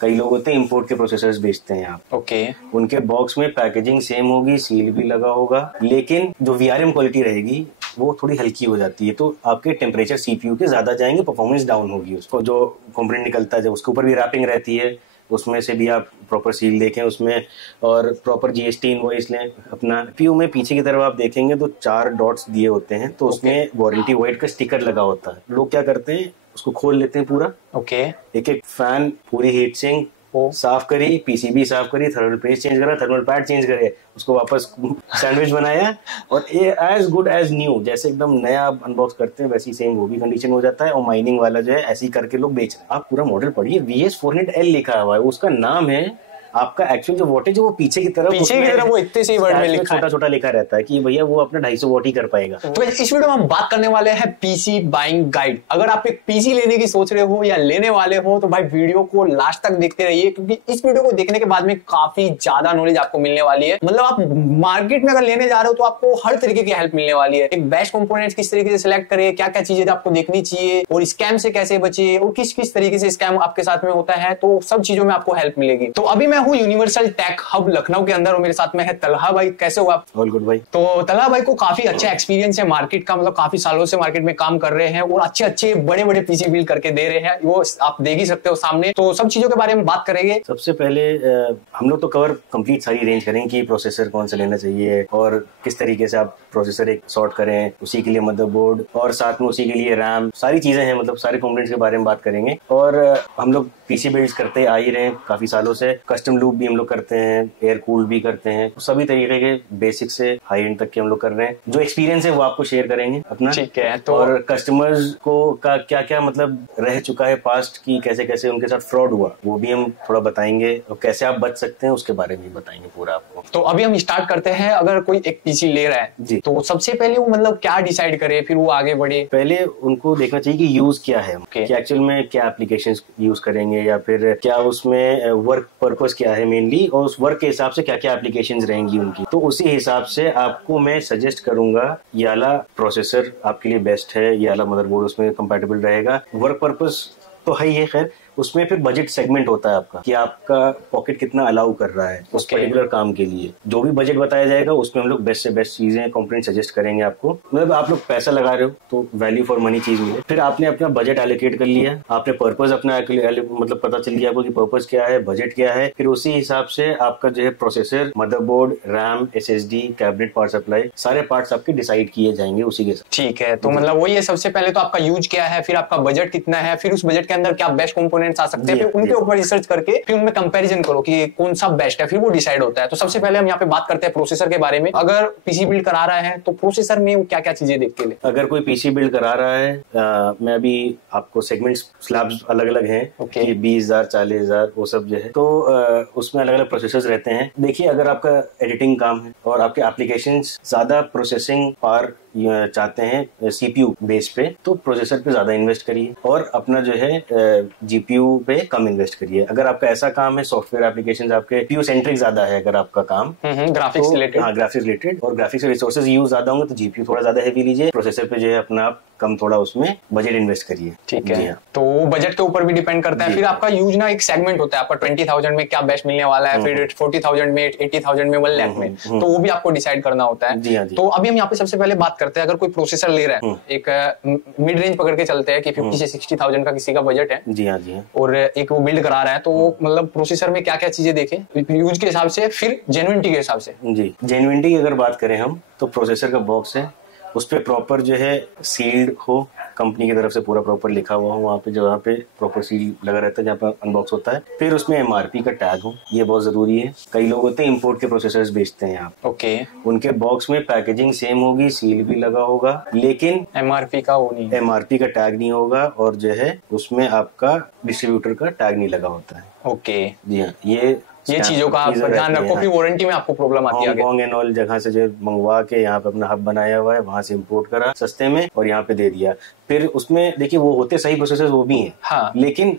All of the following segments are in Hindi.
कई लोग होते हैं इंपोर्ट के प्रोसेसर्स बेचते हैं आप। ओके। उनके बॉक्स में पैकेजिंग सेम होगी, सील भी लगा होगा, लेकिन जो VRM क्वालिटी रहेगी वो थोड़ी हल्की हो जाती है, तो आपके टेम्परेचर CPU के ज्यादा जाएंगे, परफॉर्मेंस डाउन होगी। उसको जो कंपोनेंट निकलता है, जब उसके ऊपर भी रैपिंग रहती है, उसमें से भी आप प्रॉपर सील देखें उसमें, और प्रॉपर GST इनवॉइस लें अपना। CPU में पीछे की तरफ आप देखेंगे तो 4 डॉट्स दिए होते हैं, तो उसमें वारंटी वाइट का स्टिकर लगा होता है। लोग क्या करते हैं, उसको खोल लेते हैं पूरा। ओके। एक एक फैन, पूरी हीट सिंक साफ करी, PCB साफ करी, थर्मल पेस्ट चेंज करा, थर्मल पैड चेंज करे, उसको वापस सैंडविच बनाया, और ये एज गुड एज न्यू, जैसे एकदम नया आप अनबॉक्स करते हैं वैसी सेम वो भी कंडीशन हो जाता है। और माइनिंग वाला जो है ऐसे ही करके लोग बेच रहे हैं। आप पूरा मॉडल पढ़िए, VS400L लिखा हुआ है, उसका नाम है। आपका एक्चुअल जो वोटेज है वो पीछे की तरफ वो इतने से वर्ड में लिखा छोटा छोटा लिखा रहता है कि भैया वो अपना 250 वोट ही कर पाएगा। तो इस वीडियो में हम बात करने वाले हैं पीसी बाइंग गाइड। अगर आप एक पीसी लेने की सोच रहे हो या लेने वाले हो तो भाई वीडियो को लास्ट तक देखते रहिए, क्योंकि इस वीडियो को देखने के बाद में काफी ज्यादा नॉलेज आपको मिलने वाली है। मतलब आप मार्केट में अगर लेने जा रहे हो तो आपको हर तरीके की हेल्प मिलने वाली है। एक बेस्ट कंपोनेंट्स किस तरीके से सिलेक्ट करे, क्या क्या चीजें आपको देखनी चाहिए, और स्कैम से कैसे बचे, और किस किस तरीके से स्कैम आपके साथ में होता है, तो सब चीजों में आपको हेल्प मिलेगी। तो अभी मैं हूँ यूनिवर्सल टेक हब लखनऊ के अंदर, और मेरे साथ में है तलहा भाई। कैसे हो आप? ऑल गुड भाई। तो तलहा भाई को काफी अच्छा एक्सपीरियंस है मार्केट का, मतलब काफी सालों से मार्केट में काम कर रहे हैं और अच्छे अच्छे बड़े बड़े पीसी बिल्ड करके दे रहे हैं, वो आप देख ही सकते हो सामने। तो सब चीजों के बारे में बात करेंगे। सबसे पहले हम लोग तो कवर कंप्लीट सारी रेंज करेंगे कि प्रोसेसर कौन सा लेना चाहिए और किस तरीके से आप प्रोसेसर एक सॉर्ट करें, उसी के लिए मदरबोर्ड और साथ में उसी के लिए रैम, सारी चीजें हैं, मतलब सारे कंपोनेंट्स के बारे में बात करेंगे। और हम लोग पीसी बिल्ड्स करते आ ही रहे हैं काफी सालों से, कस्टम लूप भी हम लोग करते हैं, एयर कूल्ड भी करते हैं, तो सभी तरीके के बेसिक से हाई एंड तक के हम लोग कर रहे हैं। जो एक्सपीरियंस है वो आपको शेयर करेंगे अपना। ठीक है। तो और कस्टमर्स को का क्या क्या मतलब रह चुका है पास्ट की, कैसे कैसे उनके साथ फ्रॉड हुआ वो भी हम थोड़ा बताएंगे, और कैसे आप बच सकते हैं उसके बारे में भी बताएंगे पूरा आपको। तो अभी हम स्टार्ट करते हैं। अगर कोई एक पीसी ले रहा है जी, तो सबसे पहले वो मतलब क्या डिसाइड करे, फिर वो आगे बढ़े? पहले उनको देखना चाहिए कि यूज क्या है, कि एक्चुअल में क्या एप्लीकेशंस यूज करेंगे, या फिर क्या उसमें वर्क पर्पस क्या है मेनली, और उस वर्क के हिसाब से क्या क्या एप्लीकेशंस रहेंगी उनकी। तो उसी हिसाब से आपको मैं सजेस्ट करूंगा ये वाला प्रोसेसर आपके लिए बेस्ट है, ये वाला मदरबोर्ड उसमें कंपैटिबल रहेगा। वर्क पर्पस तो है ही है, खैर उसमें फिर बजट सेगमेंट होता है आपका, कि आपका पॉकेट कितना अलाउ कर रहा है उस पर्टिकुलर काम के लिए। जो भी बजट बताया जाएगा उसमें हम लोग बेस्ट से बेस्ट चीजें कंपोनेंट सजेस्ट करेंगे आपको। मतलब आप लोग पैसा लगा रहे हो तो वैल्यू फॉर मनी चीज मिले। फिर आपने अपना बजट एलोकेट कर लिया, आपने पर्पस अपना मतलब पता चल गया आपको कि पर्पस क्या है, बजट क्या है, फिर उसी हिसाब से आपका जो है processor, motherboard, RAM, SSD, cabinet, power supply, सारे पार्ट्स आपके डिसाइड किए जाएंगे उसी के साथ। ठीक है। तो मतलब वही है, सबसे पहले तो आपका यूज क्या है, फिर आपका बजट कितना है, फिर उस बजट के अंदर क्या बेस्ट कंपोनेंट्स आ सकते हैं, फिर उनके ऊपर रिसर्च करके फिर उनमें कंपैरिजन करो कि कौन सा बेस्ट है, फिर वो डिसाइड होता है। तो सबसे पहले हम यहाँ पे बात करते हैं प्रोसेसर के बारे में। अगर पीसी बिल्ड करा रहा है तो प्रोसेसर में वो क्या क्या चीजें देख के ले? अगर कोई पीसी बिल्ड करा रहा है, मैं अभी आपको सेगमेंट्स स्लैब्स अलग अलग हैं, कि 20,000 40,000 वो सब जो है, तो उसमें अलग अलग प्रोसेसर्स रहते हैं। देखिए, अगर आपका एडिटिंग काम है और आपके एप्लीकेशंस ज्यादा प्रोसेसिंग पावर चाहते हैं CPU बेस पे, तो प्रोसेसर पे ज्यादा इन्वेस्ट करिए और अपना जो है GPU पे कम इन्वेस्ट करिए। अगर आपका ऐसा काम है सॉफ्टवेयर एप्लीकेशंस, आपके GPU सेंट्रिक ज्यादा है अगर आपका काम, ग्राफिक्स रिलेटेड, हाँ ग्राफिक्स रिलेटेड, और ग्राफिक्स रिसोर्सेज यूज ज्यादा होंगे तो GPU थोड़ा ज्यादा हैवी लीजिए, प्रोसेसर पे जो है अपना आप कम थोड़ा उसमें बजट इन्वेस्ट करिए। ठीक है। तो बजट के ऊपर भी डिपेंड करता है। फिर आपका यूज ना एक सेगमेंट होता है, आपका 20,000 में क्या बेस्ट मिलने वाला है, फिर 40,000 में, 80,000 में, 1 लाख में, तो वो भी आपको डिसाइड करना होता है। जी हाँ जी। तो अभी हम यहाँ पे सबसे पहले बात करते हैं, अगर कोई प्रोसेसर ले रहा है, एक मिड रेंज पकड़ के चलते हैं कि 50 से 60,000 का किसी का बजट है, जी हाँ जी हाँ, और एक वो बिल्ड करा रहा है, तो मतलब प्रोसेसर में क्या क्या चीजें देखें यूज के हिसाब से, फिर जेन्युइनिटी के हिसाब से? जी, जेन्युइनिटी की अगर बात करें हम, तो प्रोसेसर का बॉक्स है, उस पे प्रॉपर जो है सील्ड हो, कंपनी की तरफ से पूरा प्रॉपर लिखा हुआ हो, वहाँ पे जहाँ पे प्रॉपर सील लगा रहता है जहाँ पे अनबॉक्स होता है। फिर उसमें MRP का टैग हो, ये बहुत जरूरी है। कई लोग होते हैं इंपोर्ट के प्रोसेसर्स बेचते हैं आप, ओके, उनके बॉक्स में पैकेजिंग सेम होगी, सील भी लगा होगा, लेकिन MRP का वो नहीं, MRP का टैग नहीं होगा, और जो है उसमें आपका डिस्ट्रीब्यूटर का टैग नहीं लगा होता है। ओके, जी हाँ, ये चीजों का आप ध्यान रखो, फिर वारंटी में आपको प्रॉब्लम आती है। हांगकांग एंड ऑल जगह से जो मंगवा के यहाँ पे अपना हब बनाया हुआ है, वहां से इंपोर्ट करा सस्ते में और यहाँ पे दे दिया। फिर उसमें देखिए वो होते सही प्रोसेसर वो भी हैं, हाँ। लेकिन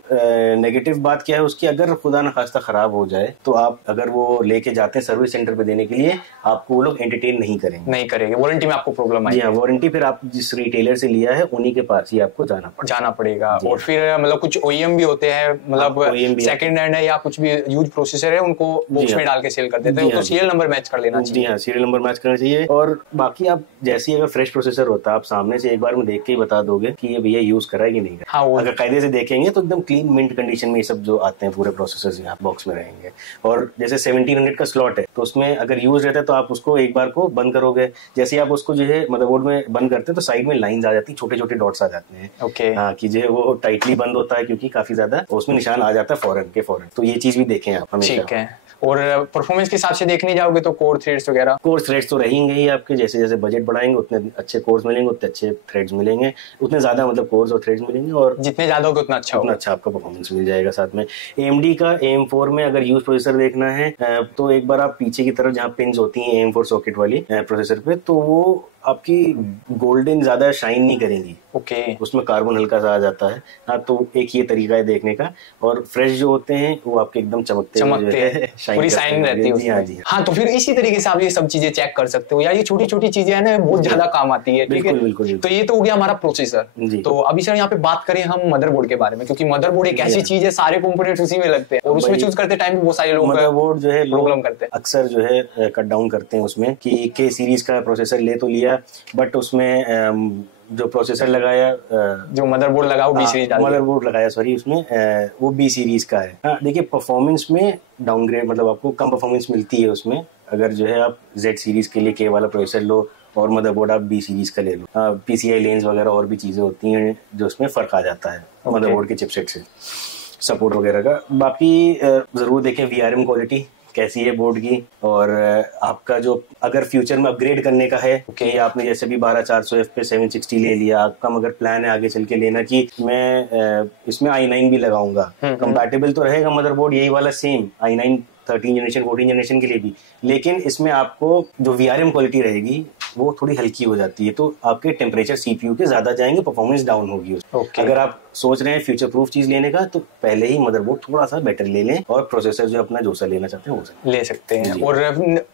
नेगेटिव बात क्या है उसकी, अगर खुदा न खास्ता खराब हो जाए तो आप अगर वो लेके जाते हैं सर्विस सेंटर पे देने के लिए, आपको वो लोग एंटरटेन नहीं करेंगे, वारंटी में आपको प्रॉब्लम आएगी। जी हाँ, वारंटी फिर आप जिस रिटेलर से लिया है उन्हीं के पास ही आपको जाना पड़ेगा। और फिर मतलब कुछ OEM भी होते हैं, मतलब सेकंड हैंड है या कुछ भी यूज प्रोसेसर है, उनको बॉक्स में डाल के सेल कर देते हैं, तो सीरियल नंबर मैच कर लेना चाहिए। जी हाँ, सीरियल नंबर मैच करना चाहिए। और बाकी आप जैसे अगर फ्रेश प्रोसेसर होता है, आप सामने से एक बार में देख के ही बता दोगे कि ये भैया यूज करा है कि नहीं करा। हाँ, अगर कायदे से देखेंगे तो एकदम क्लीन मिंट कंडीशन में ये सब जो आते हैं पूरे प्रोसेसर्स यहाँ बॉक्स में रहेंगे। और जैसे 1700 का स्लॉट है तो उसमें अगर यूज रहता है तो आप उसको एक बार को बंद करोगे, जैसे आप उसको जो है मदरबोर्ड में बंद करते हैं तो साइड में लाइंस आ जाती है, छोटे छोटे डॉट्स आ जाते हैं। ओके। हाँ, कि जो है वो टाइटली बंद होता है क्योंकि काफी ज्यादा उसमें निशान आ जाता है फौरन। तो ये चीज भी देखें आप हमेशा। ठीक है। और परफॉर्मेंस के हिसाब से देखने जाओगे तो कोर थ्रेड्स वगैरह, कोर थ्रेड्स तो रहेंगे ही आपके, जैसे जैसे बजट बढ़ाएंगे उतने अच्छे कोर्स मिलेंगे, उतने अच्छे थ्रेड्स मिलेंगे, उतने ज्यादा मतलब कोर्स और थ्रेड्स मिलेंगे, और जितने ज्यादा होगा उतना अच्छा आपका परफॉर्मेंस मिल जाएगा। साथ में AMD का AM4 में अगर यूज प्रोसेसर देखना है तो एक बार आप पीछे की तरफ जहाँ पिन्स होती हैं AM4 सॉकेट वाली प्रोसेसर पे, तो वो आपकी गोल्डन ज्यादा शाइन नहीं करेंगी। ओके। उसमें कार्बन हल्का सा आ जाता है। हाँ, तो एक ये तरीका है देखने का। और फ्रेश जो होते हैं वो आपके एकदम चमकते हैं, पूरी शाइन रहती है उसमें। जी हाँ, तो फिर इसी तरीके से आप ये सब चीजें चेक कर सकते हो यार, ये छोटी छोटी चीजें है ना बहुत ज्यादा काम आती है। ठीक है, बिल्कुल। तो ये तो हो गया हमारा प्रोसेसर। तो अभी सर यहाँ पे बात करें हम मदरबोर्ड के बारे में, क्योंकि मदरबोर्ड एक ऐसी चीज है, सारे कंपोनेंट्स उसी में लगते हैं और उसमें चूज करते टाइम भी बहुत सारे लोग मदरबोर्ड जो है प्रॉब्लम करते हैं, अक्सर जो है कट डाउन करते हैं उसमें कि K सीरीज का प्रोसेसर ले तो लिया, बट उसमें जो प्रोसेसर लगाया, जो मदरबोर्ड लगा वो B सीरीज डाल दिया, मदरबोर्ड लगाया सॉरी, उसमें वो B सीरीज का है। हाँ, देखिए परफॉर्मेंस में डाउनग्रेड, मतलब आपको कम परफॉर्मेंस मिलती है उसमें, अगर जो है आप Z सीरीज के लिए K वाला प्रोसेसर लो और मदरबोर्ड आप B सीरीज का ले लो। PCI लेंस वगैरह और भी चीजें होती हैं जो उसमें फर्क आ जाता है मदरबोर्ड के चिपसेट से, सपोर्ट वगैरह का। बाकी जरूर देखें VRM क्वालिटी कैसी है बोर्ड की, और आपका जो अगर फ्यूचर में अपग्रेड करने का है कि आपने जैसे भी 12400F पे 760 ले लिया, आपका मगर प्लान है आगे चल के लेना कि मैं इसमें i9 भी लगाऊंगा, कंपैटिबल तो रहेगा मदरबोर्ड यही वाला सेम i9 13 जनरेशन 14 जनरेशन के लिए भी, लेकिन इसमें आपको जो VRM क्वालिटी रहेगी वो थोड़ी हल्की हो जाती है, तो आपके टेम्परेचर CPU के ज्यादा जाएंगे, परफॉर्मेंस डाउन होगी। अगर आप सोच रहे हैं फ्यूचर प्रूफ चीज लेने का तो पहले ही मदरबोर्ड थोड़ा सा बेटर ले लें, और प्रोसेसर जो अपना जो सा लेना चाहते हैं वो ले सकते हैं। और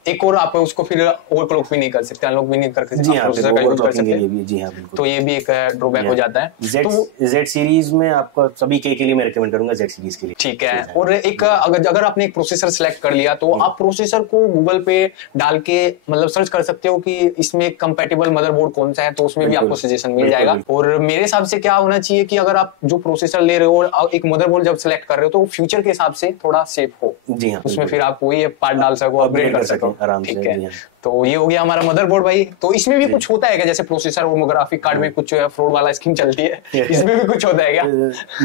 एक और आप उसको फिर ओवरक्लॉक भी नहीं कर सकते, अनलॉक भी नहीं करके जी हाँ, जी हाँ बिल्कुल, तो ये भी एक ड्रॉबैक हो जाता है। Z सीरीज में आपको सभी के लिए मैं रिकमेंड करूंगा Z सीरीज के लिए। ठीक है। और एक अगर आपने एक प्रोसेसर सेलेक्ट कर लिया तो आप प्रोसेसर को गूगल पे डाल के मतलब सर्च कर सकते हो कि इसमें कंपैटिबल मदरबोर्ड कौन सा है, तो उसमें भी आपको सजेशन मिल जाएगा। और मेरे हिसाब से क्या होना चाहिए कि अगर आप जो प्रोसेसर ले रहे हो और एक मदरबोर्ड जब सिलेक्ट कर रहे हो तो फ्यूचर के हिसाब से थोड़ा सेफ हो। जी हाँ, उसमें फिर आप वही पार्ट डाल सको, अपग्रेड कर सको आराम से। ठीक है, तो ये हो गया हमारा मदरबोर्ड भाई। तो इसमें भी कुछ होता है क्या, जैसे प्रोसेसर और ग्राफिक कार्ड में कुछ फ्रॉड वाला स्कीम चलती है, इसमें भी कुछ होता है क्या?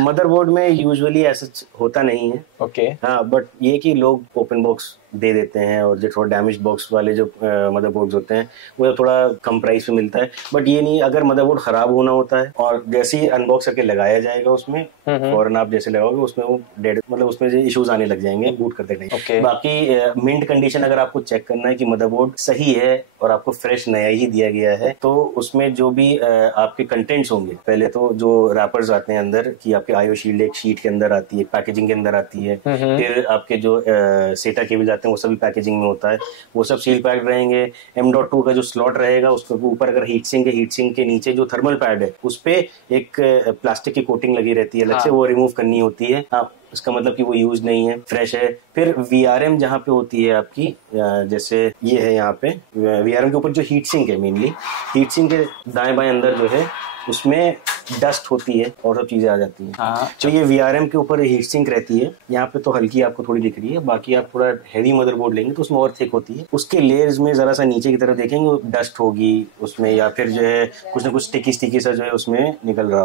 मदरबोर्ड में यूजुअली ऐसा होता नहीं है। ओके। हाँ, बट ये कि लोग ओपन बॉक्स दे देते हैं, और जो थोड़ा डैमेज बॉक्स वाले जो मदरबोर्ड्स होते हैं वो थोड़ा कम प्राइस में मिलता है। बट ये नहीं, अगर मदरबोर्ड खराब होना होता है और जैसे ही अनबॉक्स करके लगाया जाएगा उसमें, फौरन आप जैसे लगाओगे उसमें वो डेड, मतलब उसमें जो इश्यूज आने लग जाएंगे बूट करते टाइम। बाकी मिंट कंडीशन अगर आपको चेक करना है कि मदरबोर्ड सही है और आपको फ्रेश नया ही दिया गया है, तो उसमें जो भी आपके कंटेंट्स होंगे, पहले तो जो रैपर्स आते हैं अंदर की आपके आईओ शील्ड एक शीट के अंदर आती है, पैकेजिंग के अंदर आती है, फिर आपके जो सेटा केबल आते हैं वो सभी पैकेजिंग में होता है, वो सब सील पैक्ड रहेंगे। M.2 का जो स्लॉट रहेगा उसके ऊपर अगर हीट सिंक है, हीट सिंक के नीचे जो थर्मल पैड है उस पे एक प्लास्टिक की कोटिंग लगी रहती है अलग से, वो रिमूव करनी होती है। उसका मतलब कि वो यूज नहीं है, फ्रेश है। फिर VRM जहाँ पे होती है आपकी, जैसे ये है यहाँ पे VRM के ऊपर जो हीट सिंक है, मेनली हीट सिंक के दाएं बाएं अंदर जो है उसमें डस्ट होती है और सब चीजें आ जाती हैं। हाँ। तो ये VRM के ऊपर हीट सिंक रहती है, यहाँ पे तो हल्की आपको थोड़ी दिख रही है, बाकी आप थोड़ा हैवी मदरबोर्ड लेंगे तो उसमें और थिक होती है। उसके लेयर्स में जरा सा नीचे की तरफ देखेंगे डस्ट होगी उसमें, या फिर जो है कुछ ना कुछ स्टिकी सा जो है उसमें निकल रहा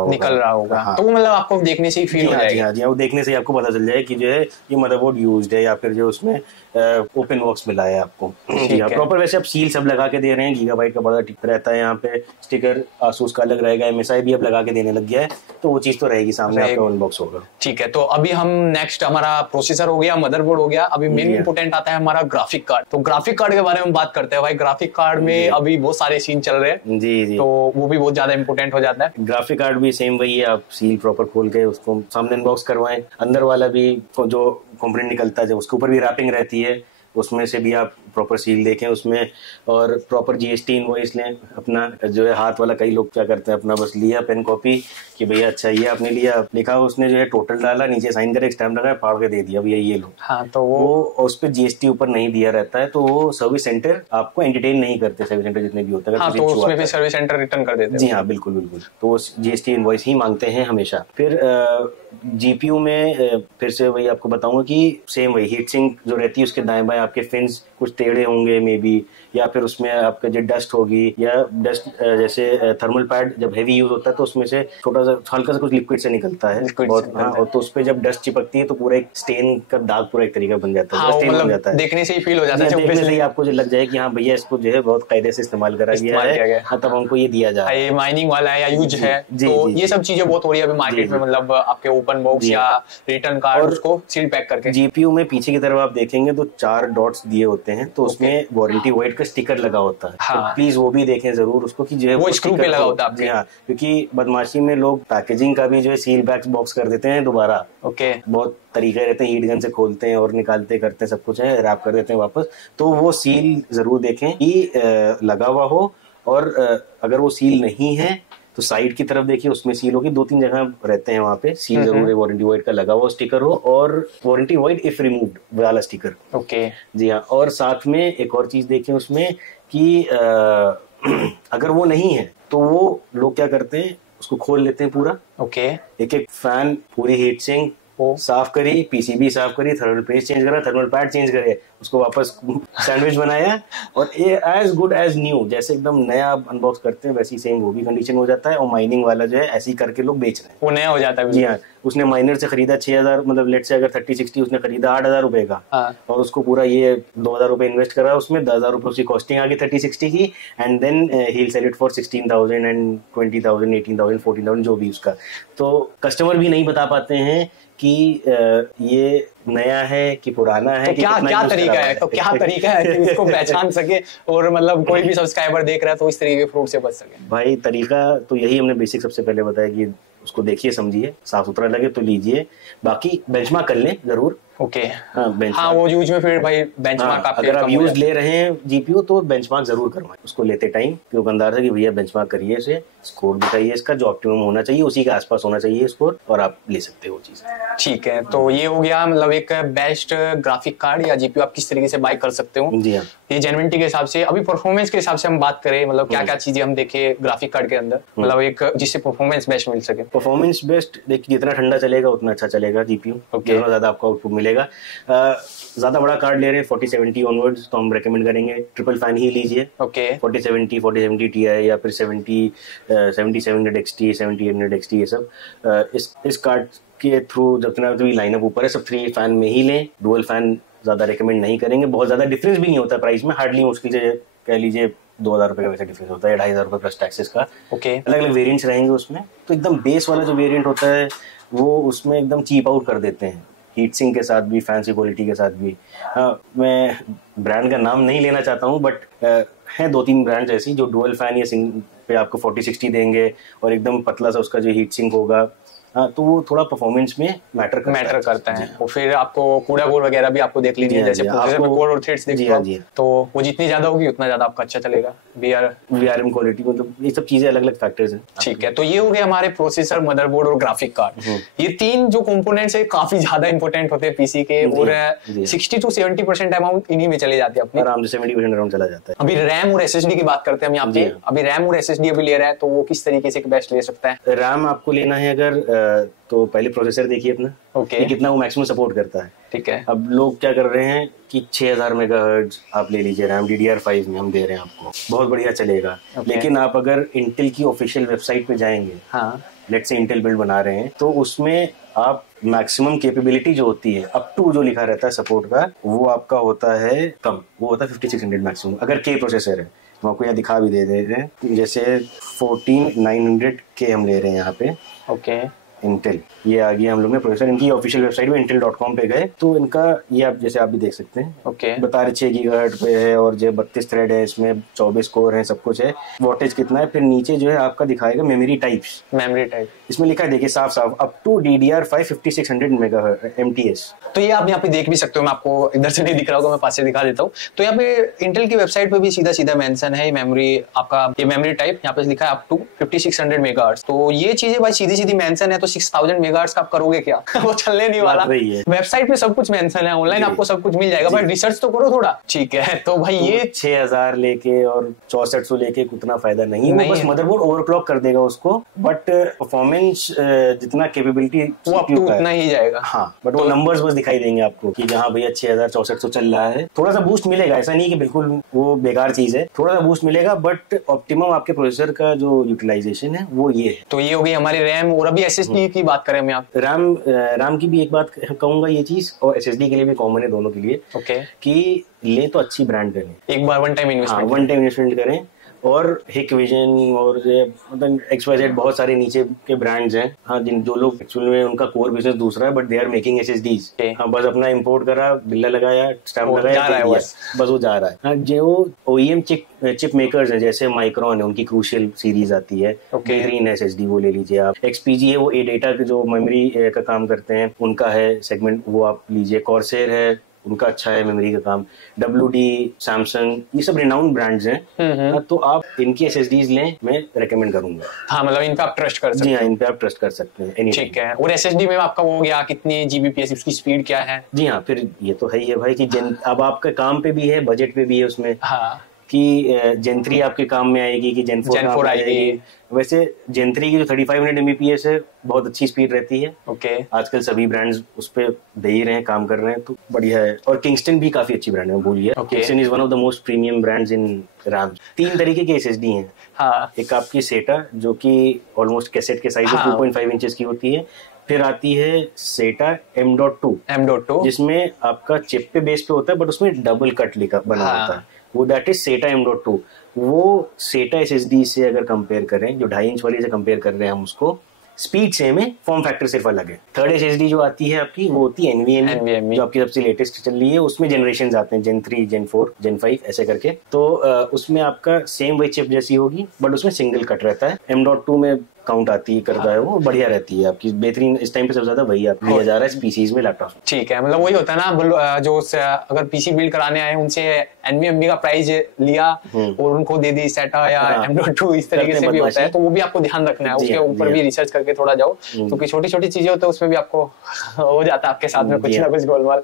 होगा। हाँ। तो वो मतलब आपको देखने से ही फील हो जाएगा। जी हाँ, वो देखने से आपको पता चल जाए कि जो है ये मदरबोर्ड यूज्ड है, या फिर जो उसमें ओपन बॉक्स मिला है आपको। जी हाँ, प्रॉपर वैसे आप सील सब लगा के दे रहे हैं, गीगाबाइट का बड़ा टिक रहता है यहाँ पे, स्टिकर आसूस का अलग रहेगा, MSI भी आप लगा के देने लग गया है, तो वो चीज तो रहेगी, सामने आपका अनबॉक्स होगा। ठीक है, तो अभी हम नेक्स्ट, हमारा प्रोसेसर हो गया, मदरबोर्ड हो गया, अभी मेन इंपोर्टेंट आता है हमारा ग्राफिक कार्ड। तो ग्राफिक कार्ड के बारे में बात करते हैं भाई। ग्राफिक कार्ड में अभी बहुत सारे सीन चल रहे हैं जी, तो वो भी बहुत ज्यादा इंपोर्टेंट हो जाता है। ग्राफिक कार्ड भी सेम वही है, आप सील प्रॉपर खोल के उसको सामने अनबॉक्स करवाएं, अंदर वाला भी जो कंपोनेंट निकलता है उसके ऊपर भी रैपिंग रहती है, उसमें से भी आप प्रॉपर सील देखें उसमें, और प्रॉपर जीएसटी इनवॉइस लें अपना, जो है हाथ वाला कई लोग क्या करते हैं अपना बस लिया पेन कॉपी कि भैया अच्छा ये आपने लिया, लिखा उसने जो है टोटल डाला, नीचे साइन करे, स्टैम्प लगाया, फाड़ के दे दिया भैया ये लो। हाँ, तो वो उस पर जीएसटी ऊपर नहीं दिया रहता है, तो वो सर्विस सेंटर आपको एंटरटेन नहीं करते, सर्विस सेंटर जितने भी होते हैं। हाँ, तो उसमें भी सर्विस सेंटर रिटर्न कर देते हैं। जी हाँ, बिल्कुल बिल्कुल, तो वो जीएसटी इनवॉइस ही मांगते हैं हमेशा। फिर जीपीयू में फिर से वही आपको बताऊंगा कि सेम वही हीट सिंक जो रहती है उसके दाएं बाएं आपके फिन्स कुछ टेढ़े होंगे मे बी, या फिर उसमें आपका जो डस्ट होगी, या डस्ट जैसे थर्मल पैड जब हेवी यूज होता है तो उसमें से छोटा सा हल्का सा कुछ लिक्विड से निकलता है बहुत, हाँ, तो उस पर जब डस्ट चिपकती है तो पूरा एक स्टेन का दाग पूरा एक तरीका बन जाता है। हाँ, मतलब देखने से ही फील हो जाता है, देखने से ही आपको जो लग जाए कि हाँ भैया इसको जो है बहुत कायदे से इस्तेमाल करा गया है, हाँ, तब हमको ये दिया जा रहा है, माइनिंग वाला है या यूज है। तो ये सब चीजें बहुत हो रही है अभी मार्केट में, मतलब आपके ओपन बॉक्स या रिटर्न कार्ड उसको सील पैक करके। जीपीयू में पीछे की तरफ आप देखेंगे तो 4 डॉट्स दिए होते हैं, तो उसमें वारंटी वाइट का स्टिकर लगा होता है। हाँ। तो प्लीज वो भी देखें जरूर उसको कि जो है वो स्क्रू पे लगा होता है आपके। हाँ, क्योंकि बदमाशी में लोग पैकेजिंग का भी जो है सील पैक बॉक्स कर देते हैं दोबारा। ओके, बहुत तरीके रहते हैं, हीट गन से खोलते हैं और निकालते करते हैं, सब कुछ है, रैप कर देते हैं वापस। तो वो सील जरूर देखें कि लगा हुआ हो, और अगर वो सील नहीं है तो साइड की तरफ देखिए, उसमें सील होगी, 2-3 जगह रहते हैं वहां पे सील जरूर है, वारंटी वाइट का लगा हुआ स्टिकर हो, और वारंटी वाइट इफ रिमूव्ड वाला स्टिकर। ओके, जी हाँ, और साथ में एक और चीज देखें उसमें कि अगर वो नहीं है तो वो लोग क्या करते हैं, उसको खोल लेते हैं पूरा। ओके, एक एक फैन, पूरी हीट सिंक साफ करी, पीसीबी साफ करी, थर्मल पेस्ट चेंज करा, थर्मल पैड चेंज करे, उसको वापस सैंडविच बनाया, और ये एज गुड एज न्यू, जैसे एकदम नया अनबॉक्स करते हैं वैसी सेम वो भी कंडीशन हो जाता है। और माइनिंग वाला जो है ऐसे ही करके लोग बेच रहे हैं, वो नया हो जाता है। जी हाँ, उसने माइनर से खरीदा 6000, मतलब लेट से अगर 3060 उसने खरीदा 8000 रुपए का, और उसको पूरा ये 2000 रुपए इन्वेस्ट करा उसमें, 10,000 रुपए उसकी कॉस्टिंग आ गई 3060 की, and then he will sell it for 16,000 and 20,000 18,000 14,000 जो भी उसका। तो कस्टमर भी नहीं बता पाते हैं कि ये नया है कि पुराना है, तो क्या तरीका है, तो क्या तरीका है कि इसको पहचान सके, और मतलब कोई भी सब्सक्राइबर देख रहा है तो इस तरीके के फ्रॉड से बच सके। भाई तरीका तो यही हमने बेसिक सबसे पहले बताया कि उसको देखिए, समझिए, साफ सुथरा लगे तो लीजिए, बाकी बेंचमार्क कर लें जरूर। ओके, हाँ, वो यूज में फिर भाई बेंचमार्क अगर आप यूज ले रहे हैं जीपीयू तो बेंचमार्क जरूर करवाएं उसको लेते टाइम, दुकानदार से कि भैया बेंचमार्क करिए, इसे स्कोर दिखाइए, इसका जो ऑप्टिमम होना चाहिए उसी के आसपास होना चाहिए स्कोर, और आप ले सकते हो वो चीज। ठीक है, तो ये हो गया मतलब एक बेस्ट ग्राफिक कार्ड या जीपीयू आप किस तरीके से बाय कर सकते हो। जी हाँ, ये जेन्युइनिटी के हिसाब से। अभी परफॉर्मेंस के हिसाब से हम बात करें, मतलब क्या क्या चीजें हम देखें ग्राफिक कार्ड के अंदर, मतलब एक जिससे परफॉर्मेंस बेस्ट मिल सके। परफॉर्मेंस बेस्ट देखिए, जितना ठंडा चलेगा उतना अच्छा चलेगा जीपीयू, जितना ज्यादा आपको आउटपुट मिलेगा। ज्यादा बड़ा कार्ड ले रहे हैं 4070 ऑनवर्ड्स तो हम रेकमेंड करेंगे ट्रिपल फैन ही लीजिए। ओके, 4070 Ti या फिर 7700 XT 7800 XT, ये सब इस कार्ड के थ्रू जितना भी लाइनअप ऊपर है सब 3 फैन में ही लें। डुअल फैन ज्यादा रेकमेंड नहीं करेंगे, बहुत ज्यादा डिफरेंस भी नहीं होता प्राइस में, हार्डली मुश्किल से कह लीजिए 2000 रुपए का वैसे डिफरेंस होता है, 2500 रुपए प्लस टैक्सेस का। ओके, अलग अलग वेरिएंट्स रहेंगे उसमें, तो एकदम बेस वाला जो वेरिएंट होता है वो उसमें एकदम चीप आउट कर देते हैं, हीट सिंक के साथ भी, फैंसी क्वालिटी के साथ भी। मैं ब्रांड का नाम नहीं लेना चाहता हूँ, बट हैं 2-3 ब्रांड्स ऐसी जो डुअल फैन या सिंग पे आपको 4060 देंगे और एकदम पतला सा उसका जो हीट सिंक होगा, तो वो थोड़ा परफॉर्मेंस में मैटर करता है। और फिर आपको कूड़ा कोर वगैरह भी आपको देख लीजिए, जैसे प्रोसेसर में कोर और थ्रेड्स देखिए, तो वो जितनी ज्यादा होगी उतना ज्यादा आपका अच्छा चलेगा। वीआरएम क्वालिटी, मतलब ये सब चीजें अलग अलग फैक्टर्स हैं। ठीक है, तो ये हो गए हमारे प्रोसेसर, मदरबोर्ड और ग्राफिक कार्ड। ये 3 जो कंपोनेंट्स है काफी ज्यादा इंपॉर्टेंट होते हैं पीसी के, और 60 to 70% अमाउंट इन्हीं में चले जाते हैं अपने, आराम से 70% अराउंड चला जाता है। अभी रैम और एसएसडी की बात करते हैं हम यहाँ पे। अभी रैम और एसएसडी अभी ले रहा है, तो वो किस तरीके से बेस्ट ले सकता है। रैम आपको लेना है अगर तो पहले प्रोसेसर देखिए अपना, ओके, कितना वो मैक्सिमम सपोर्ट करता है। ठीक है, अब लोग क्या कर रहे हैं कि 6000 मेगाहर्ट्ज आप ले लीजिए रैम, DDR5 में हम दे रहे हैं आपको, बहुत बढ़िया चलेगा। लेकिन आप अगर इंटेल की ऑफिशियल वेबसाइट पे जाएंगे, लेट से इंटेल बिल्ड बना रहे हैं, तो उसमें आप मैक्सिमम कैपेबिलिटी जो होती है अप टू जो लिखा रहता है सपोर्ट का, वो आपका होता है कम, वो होता है 5600 मैक्सिमम अगर के प्रोसेसर है। हम आपको यहाँ दिखा भी दे रहे हैं। जैसे 14900K हम ले रहे हैं यहाँ पे। ओके, इंटेल ये आ गया हम लोग ने प्रोसेसर। इनकी ऑफिशियल वेबसाइट में intel.com पे गए तो इनका ये आप जैसे आप भी देख सकते हैं। ओके, बता रहे 6 गीगाहर्ट्ज पे है और जो 32 थ्रेड है, इसमें 24 कोर है, सब कुछ है। वोल्टेज कितना है, फिर नीचे जो है आपका दिखाएगा मेमोरी टाइप्स। मेमोरी टाइप इसमें लिखा है देखिए साफ साफ, अप टू DDR5 5600 MTS। तो ये आप यहाँ पे देख भी सकते हो, मैं आपको इधर से नहीं दिख रहा होगा, मैं पास से दिखा देता हूँ। तो यहाँ पे इंटेल की वेबसाइट पे भी सीधा सीधा मेंशन है मेमोरी, आपका ये मेमोरी टाइप यहाँ पे लिखा है अप टू 5600 मेगाहर्ट्ज। तो ये चीजें भाई सीधी सीधी मेंशन है, तो 6000 मेगाहर्ट्ज का आप करोगे क्या? वो चलने नहीं वाला। वेबसाइट पे सब कुछ मेंशन है, ऑनलाइन आपको सब कुछ मिल जाएगा, भाई रिसर्च तो करो थोड़ा। ठीक है, तो भाई ये 6000 लेके और 6400 लेके उतना फायदा नहीं है। बस मदरबोर्ड ओवरक्लॉक कर देगा उसको, बट परफॉर्मेंस जितना कैपेबिलिटी वो अप टू उतना ही जाएगा। हाँ, बट वो नंबर्स बस दिखाई देंगे आपको कि जहाँ भैया 6000 6400 चल रहा है। थोड़ा सा बूस्ट मिलेगा, ऐसा नहीं कि बिल्कुल वो बेकार चीज है, थोड़ा सा बूस्ट मिलेगा, बट ऑप्टिमम आपके प्रोसेसर का जो यूटिलाइजेशन है वो ये है। तो ये हो गई हमारी रैम। और अभी SSD की बात करें हम यहाँ, रैम की भी एक बात कहूंगा ये चीज, और SSD के लिए भी कॉमन है दोनों के लिए। ओके, कि ले तो अच्छी ब्रांड करें, एक बार वन टाइम इन्वेस्टमेंट करें। और हिकविजन और मतलब XYZ बहुत सारे नीचे के ब्रांड्स हैं। हाँ, जिन जो लोग एक्चुअली में उनका कोर बिजनेस दूसरा है, but they are making SSDs। हाँ, बस अपना इंपोर्ट करा, बिल्ला लगाया, स्टैम्प लगाया, बस वो जा रहा है। हाँ, जो OEM चिप मेकर्स हैं जैसे माइक्रॉन है, उनकी क्रूशियल सीरीज आती है, ग्रीन SSD वो ले लीजिए आप। XPG है, वो एडेटा के जो मेमोरी का काम करते हैं उनका है सेगमेंट, वो आप लीजिए। कॉर्सेर है, उनका अच्छा है मेमोरी का काम। WD, सैमसंग, ये सब रिनाउंड ब्रांड्स हैं। तो आप इनकी SSDs लें, मैं रेकमेंड करूंगा। हाँ, मतलब इन पे आप ट्रस्ट कर सकते हैं। जी हाँ, इन पे आप ट्रस्ट कर सकते हैं। ठीक है। और SSD में आपका वो हो गया, कितनी Gbps, उसकी स्पीड क्या है? जी हाँ, फिर ये तो है ही है भाई कि अब आपके काम पे भी है, बजट पे भी है उसमें। हाँ, कि Gen 3 आपके काम में आएगी कि Gen 4 आएगी। वैसे Gen 3 की जो 3500 Mbps है बहुत अच्छी स्पीड रहती है। ओके, आजकल सभी ब्रांड्स उस पे दे ही रहे हैं, काम कर रहे हैं, तो बढ़िया है। और किंगस्टन भी काफी अच्छी ब्रांड है, भूलिए। Kingston is one of the most premium brands in RAM. 3 तरीके के SSD हैं। हाँ, एक आपकी सेटा जो कि ऑलमोस्ट कैसेट के साइज 2.5 इंचेस की होती है। फिर आती है सेटा M.2 जिसमें आपका चिप पे बेस पे होता है, बट उसमें डबल कट लिखा बना होता है, वो दैट इज सेटा M.2। वो सेटा SSD से अगर कंपेयर करें, जो 2.5 इंच वाली से कंपेयर कर रहे हैं हम, उसको स्पीड सेम है, फॉर्म फैक्टर सिर्फ अलग है। थर्ड SSD जो आती है आपकी, वो होती है NVMe, जो आपकी सबसे लेटेस्ट चल रही है। उसमें जनरेशन आते हैं Gen 3, Gen 4, Gen 5 ऐसे करके। तो उसमें आपका सेम वही चिप जैसी होगी, बट उसमें सिंगल कट रहता है। M.2 में काउंट आती करता है, वो बढ़िया रहती है आपकी, बेहतरीन। इस टाइम पे सबसे ज्यादा वही आप लिया जा रहा है पीसीज में, लैपटॉप। ठीक है, मतलब वही होता है ना, जो अगर पीसी बिल्ड कराने आए उनसे NVMe का प्राइस लिया और उनको दे दी सेटा या M.2, इस तरीके से भी होता है। तो वो भी आपको ध्यान रखना है, उसके ऊपर भी रिसर्च करके थोड़ा जाओ, क्योंकि छोटी छोटी चीजें होती है, उसमें भी आपको हो जाता है आपके साथ में कुछ ना कुछ गोलमाल।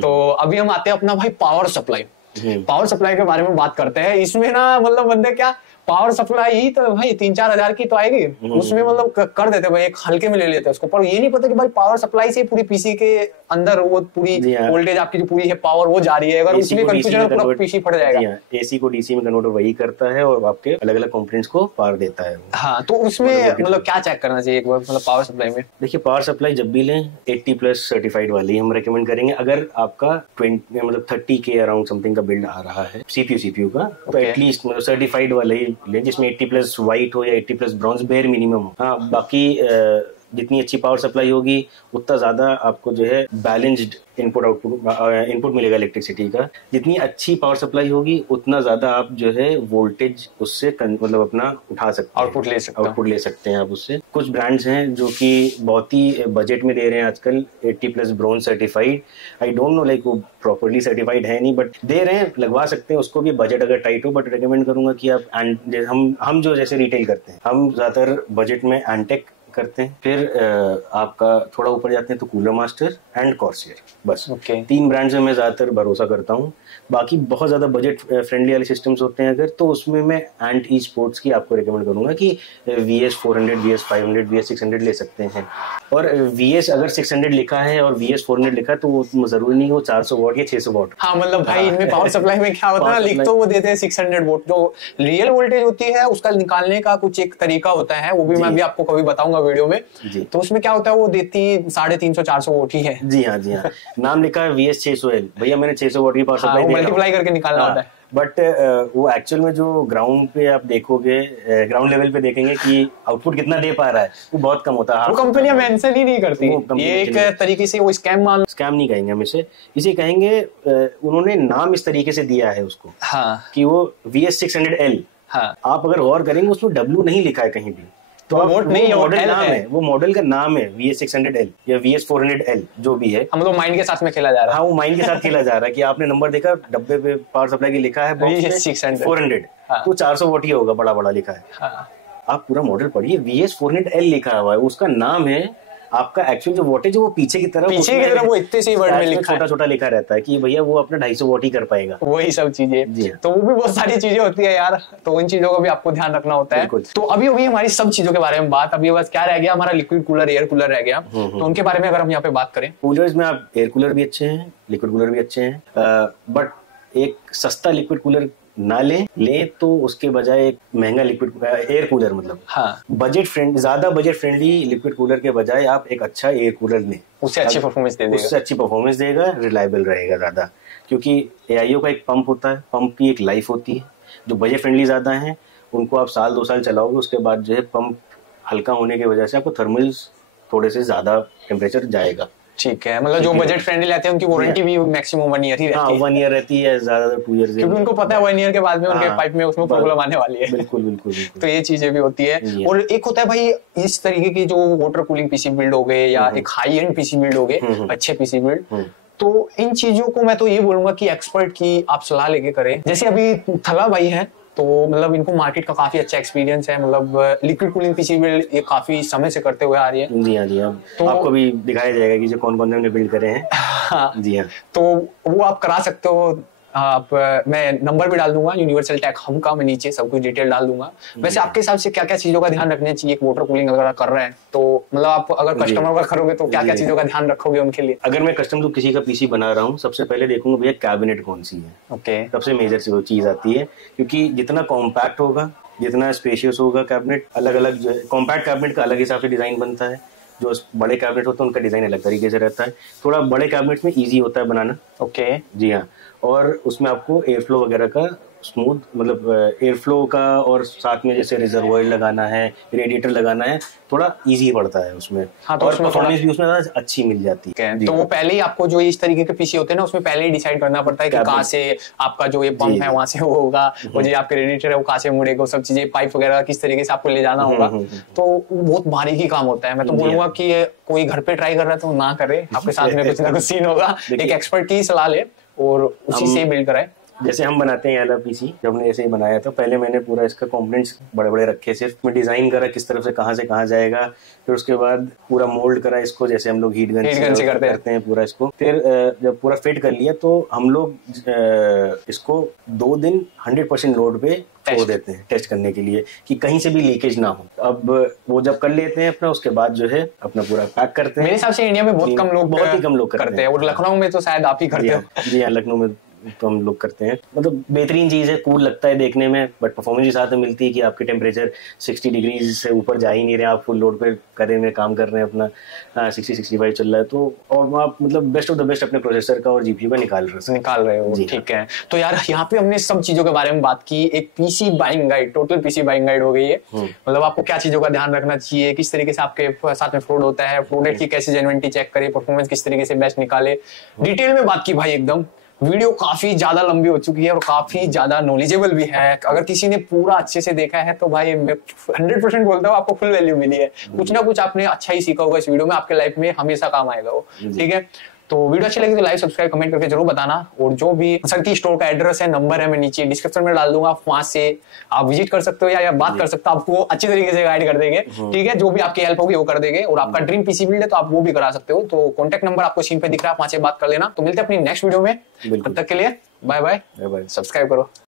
तो अभी हम आते हैं अपना भाई पावर सप्लाई के बारे में बात करते हैं। इसमें ना मतलब बंदे क्या, पावर सप्लाई ही तो भाई 3-4 हजार की तो आएगी, उसमें मतलब कर देते भाई, एक हल्के में ले लेते हैं उसको। पर ये नहीं पता कि भाई पावर सप्लाई से पूरी पीसी के अंदर वो पूरी वोल्टेज आपकी जो पूरी है पावर वो जा रही है, अगर उसमें कंफ्यूजन है पूरा पीसी फट जाएगा। AC को DC में कन्वर्टर वही करता है और आपके अलग अलग कंपोनेंट्स को पावर देता है। हाँ, तो उसमें मतलब क्या चेक करना चाहिए एक बार, मतलब पावर सप्लाई में? देखिए, पावर सप्लाई जब भी लें 80+ सर्टिफाइड वाली हम रेकमेंड करेंगे। अगर आपका 30K अराउंड समथिंग का बिल्ड आ रहा है CPU का, तो एटलीस्ट मतलब सर्टिफाइड वाला ही लें, जिसमें 80+ व्हाइट हो या 80+ ब्रॉन्ज बेयर मिनिमम हो। हाँ, बाकी जितनी अच्छी पावर सप्लाई होगी उतना ज्यादा आपको जो है बैलेंस्ड इनपुट मिलेगा इलेक्ट्रिसिटी का। जितनी अच्छी पावर सप्लाई होगी उतना ज्यादा आप जो है वोल्टेज उससे मतलब अपना उठा सकते हैं, आउटपुट ले सकते हैं आप उससे। कुछ ब्रांड्स हैं जो कि बहुत ही बजट में दे रहे हैं आजकल, 80+ bronze certified. I don't know like वो प्रॉपर्ली सर्टिफाइड है नहीं, बट दे रहे हैं, लगवा सकते हैं उसको भी, बजट अगर टाइट हो। बट रिकमेंड करूंगा कि आप हम जो जैसे रिटेल करते हैं, हम ज्यादातर बजट में एंटेक करते हैं। फिर आपका थोड़ा ऊपर जाते हैं तो कूलर मास्टर एंड कॉर्सियर, बस 3 ब्रांड्स में मैं ज्यादातर भरोसा करता हूँ। बाकी बहुत ज्यादा बजट फ्रेंडली वाले सिस्टम्स होते हैं अगर, तो उसमें मैं एंट ई स्पोर्ट्स की आपको रिकमेंड करूंगा कि VS400, VS500, VS600 ले सकते हैं। और VS अगर 600 लिखा है और VS400 लिखा है तो वो जरूरी नहीं वो 400 वॉट या 600 वॉट। हाँ, मतलब भाई इनमें पावर सप्लाई में क्या होता है, लिख तो वो देते हैं 600 वोल्ट, जो रियल वोल्टेज होती है उसका निकालने का कुछ एक तरीका होता है, वो भी मैं भी आपको कभी बताऊंगा वीडियो में। तो उसमें क्या होता है, वो देती 350-400 वोट ही है। जी हाँ, जी हाँ। नाम लिखा है VS 600L, भैया मैंने 600 वोट की पावर सप्लाई मल्टीप्लाई करके निकालना होता है। बट वो एक्चुअल में जो ग्राउंड पे आप देखोगे, ग्राउंड लेवल पे देखेंगे कि आउटपुट कितना दे पा रहा है, वो बहुत कम होता है। वो कंपनियां मेंशन ही नहीं करती, ये एक तरीके से वो स्कैम नहीं कहेंगे हम इसे कहेंगे उन्होंने नाम इस तरीके से दिया है उसको, हाँ, कि वो VS 600L। हाँ, आप अगर गौर करेंगे उसमें W नहीं लिखा है कहीं भी, तो वोट नहीं है, मॉडल नाम है, वो मॉडल का नाम है VS 600L या VS 400L जो भी है। हम लोग माइंड के साथ में खेला जा रहा है। हाँ, वो माइंड के साथ खेला जा रहा है कि आपने नंबर देखा, डब्बे पे पावर सप्लाई की लिखा है VS 600 तो 400 वोट ही होगा, बड़ा बड़ा लिखा है। हाँ। आप पूरा मॉडल पढ़िए, VS 400L लिखा हुआ है, उसका नाम है। आपका एक्चुअल जो वोटेज वो पीछे की तरफ वो इतने से वर्ड में लिखा छोटा छोटा लिखा रहता है कि भैया वो अपना 250 वोट ही कर पाएगा, वही सब चीजें। तो वो भी बहुत सारी चीजें होती है यार, तो उन चीजों का भी आपको ध्यान रखना होता है। तो अभी हमारी सब चीजों के बारे में बात, अभी बस क्या रह गया, हमारा लिक्विड कूलर, एयर कूलर रह गया। तो उनके बारे में अगर हम यहाँ पे बात करें, कूलर्स में आप एयर कूलर भी अच्छे हैं, लिक्विड कूलर भी अच्छे हैं, बट एक सस्ता लिक्विड कूलर ना ले तो उसके बजाय एक महंगा लिक्विड एयर कूलर, मतलब हाँ, ज्यादा बजट फ्रेंडली लिक्विड कूलर के बजाय आप एक अच्छा एयर कूलर लें, उससे अच्छी परफॉर्मेंस देगा, रिलायबल रहेगा ज्यादा। क्योंकि AIO का एक पंप होता है, पंप की एक लाइफ होती है। जो बजट फ्रेंडली ज्यादा है उनको आप 1-2 साल चलाओगे, उसके बाद जो है पंप हल्का होने की वजह से आपको थर्मल्स थोड़े से ज्यादा टेम्परेचर जाएगा। ठीक है, मतलब जो बजट फ्रेंडली रहते हैं उनकी वारंटी भी मैक्सिमम 1 ईयर ही रहती है। 1 ईयर रहती है, ज्यादा 2 ईयर, क्योंकि उनको पता है 1 ईयर के बाद में उनके पाइप में उसमें प्रॉब्लम आने वाली है। बिल्कुल। तो ये चीजें भी होती है। और एक होता है भाई इस तरीके की जो वाटर कूलिंग पीसी बिल्ड हो गए या एक हाई एंड पीसी बिल्ड हो गए, अच्छे पीसी बिल्ड, तो इन चीजों को मैं तो ये बोलूंगा कि एक्सपर्ट की आप सलाह लेके करें। जैसे अभी थला भाई है, तो मतलब इनको मार्केट का काफी अच्छा एक्सपीरियंस है, मतलब लिक्विड कूलिंग पीसी बिल्ड ये काफी समय से करते हुए आ रही है। जी हाँ, जी हाँ। तो आपको भी दिखाया जाएगा कि जो कौन कौन ने बिल्ड करे हैं। हाँ, जी हाँ। तो वो आप करा सकते हो। आप मैं नंबर भी डाल दूंगा यूनिवर्सल टेक हम का, मैं नीचे सब कुछ डिटेल डाल दूंगा। वैसे आपके हिसाब से क्या क्या चीजों का ध्यान रखना चाहिए एक वाटर कूलिंग अगर कर रहे हैं, तो मतलब आप अगर कस्टमर का करोगे तो क्या क्या चीजों का ध्यान रखोगे उनके लिए? अगर मैं कस्टमर किसी का पीसी बना रहा हूँ, सबसे पहले देखूंगा भैया कैबिनेट कौन सी है। ओके, सबसे मेजर से वो चीज आती है, क्योंकि जितना कॉम्पैक्ट होगा, जितना स्पेशियस होगा कैबिनेट, अलग अलग जो कॉम्पैक्ट कैबिनेट का अलग हिसाब से डिजाइन बनता है, जो बड़े कैबिनेट होते हैं उनका डिजाइन अलग तरीके से रहता है। थोड़ा बड़े कैबिनेट में इजी होता है बनाना। ओके, जी हाँ। और उसमें आपको एयर फ्लो वगैरह का स्मूथ, मतलब एयर फ्लो का, और साथ में जैसे रिजर्वॉयर लगाना है, रेडिएटर लगाना है, थोड़ा इजी पड़ता है उसमें। हाँ, तो और परफॉर्मेंस भी उसमें अच्छी मिल जाती है। तो वो पहले ही आपको जो इस तरीके के पीसी होते हैं ना, उसमें पहले ही डिसाइड करना पड़ता है कि कहाँ से आपका जो ये पंप है वहां से वो होगा, और जो आपके रेडिएटर है वो कहाँ से मुड़ेगा, सब चीजें पाइप वगैरह किस तरीके से आपको ले जाना होगा। तो बहुत बारीकी काम होता है। मैं तो बोलूंगा कि कोई घर पे ट्राई कर रहा है तो ना करे, आपके साथ में कुछ ना कुछ सीन होगा। एक एक्सपर्ट की सलाह ले और उसी से बिल्ड कराए। जैसे हम बनाते हैं वाला पीसी, जब हमने ऐसे ही बनाया था, पहले मैंने पूरा इसका कंपोनेंट्स बड़े बड़े रखे, सिर्फ मैं डिजाइन करा किस तरफ से कहाँ जाएगा, फिर उसके बाद पूरा मोल्ड करा इसको, जैसे हम लोग हीट गन से करते हैं पूरा इसको। फिर जब पूरा फिट कर लिया तो हम लोग इसको 2 दिन 100% लोड पे छोड़ देते हैं टेस्ट करने के लिए कि कहीं से भी लीकेज ना हो। अब वो जब कर लेते हैं अपना, उसके बाद जो है अपना पूरा पैक करते हैं। मेरे हिसाब से इंडिया में बहुत ही कम लोग करते हैं, और लखनऊ में तो शायद आप ही करते हो। जी हाँ, लखनऊ में तो हम लोग करते हैं। मतलब बेहतरीन चीज है, कूल लगता है देखने में, बट परफॉर्मेंस भी साथ में मिलती है कि आपके टेम्परेचर 60 डिग्री से ऊपर जा ही नहीं रहे, आप फुल लोड पे करे में काम कर रहे हैं अपना, 60-65 चल रहा है, तो और आप मतलब बेस्ट ऑफ द बेस्ट अपने प्रोसेसर का और जीपीयू का निकाल रहे हो। ठीक है, तो यार यहाँ पे हमने सब चीजों के बारे में बात की। एक PC buying guide, total PC buying guide हो गई है। मतलब आपको क्या चीजों का ध्यान रखना चाहिए, किस तरीके से आपके साथ में फ्रॉड होता है, प्रोडक्ट की कैसे जेन्युइनिटी चेक करे, परफॉर्मेंस किस तरीके से बेस्ट निकाले, डिटेल में बात की भाई। एकदम वीडियो काफी ज्यादा लंबी हो चुकी है और काफी ज्यादा नॉलेजेबल भी है। अगर किसी ने पूरा अच्छे से देखा है तो भाई मैं 100% बोलता हूँ आपको फुल वैल्यू मिली है। कुछ ना कुछ आपने अच्छा ही सीखा होगा इस वीडियो में, आपके लाइफ में हमेशा काम आएगा वो। ठीक है, तो वीडियो अच्छी लगी तो लाइक सब्सक्राइब कमेंट करके जरूर बताना। और जो भी सर की स्टोर का एड्रेस है, नंबर है, मैं नीचे डिस्क्रिप्शन में डाल दूंगा, वहां से आप विजिट कर सकते हो या बात कर सकते हो, आपको अच्छी तरीके से गाइड कर देंगे। ठीक है, जो भी आपकी हेल्प होगी वो कर देंगे। और आपका ड्रीम पीसी बिल्ड है तो आप वो भी करा सकते हो। तो कॉन्टैक्ट नंबर आपको स्क्रीन पे दिख रहा है, वहां से बात कर लेना। तो मिलते हैं अपनी नेक्स्ट वीडियो में, तब तक के लिए बाय बाय, सब्सक्राइब करो।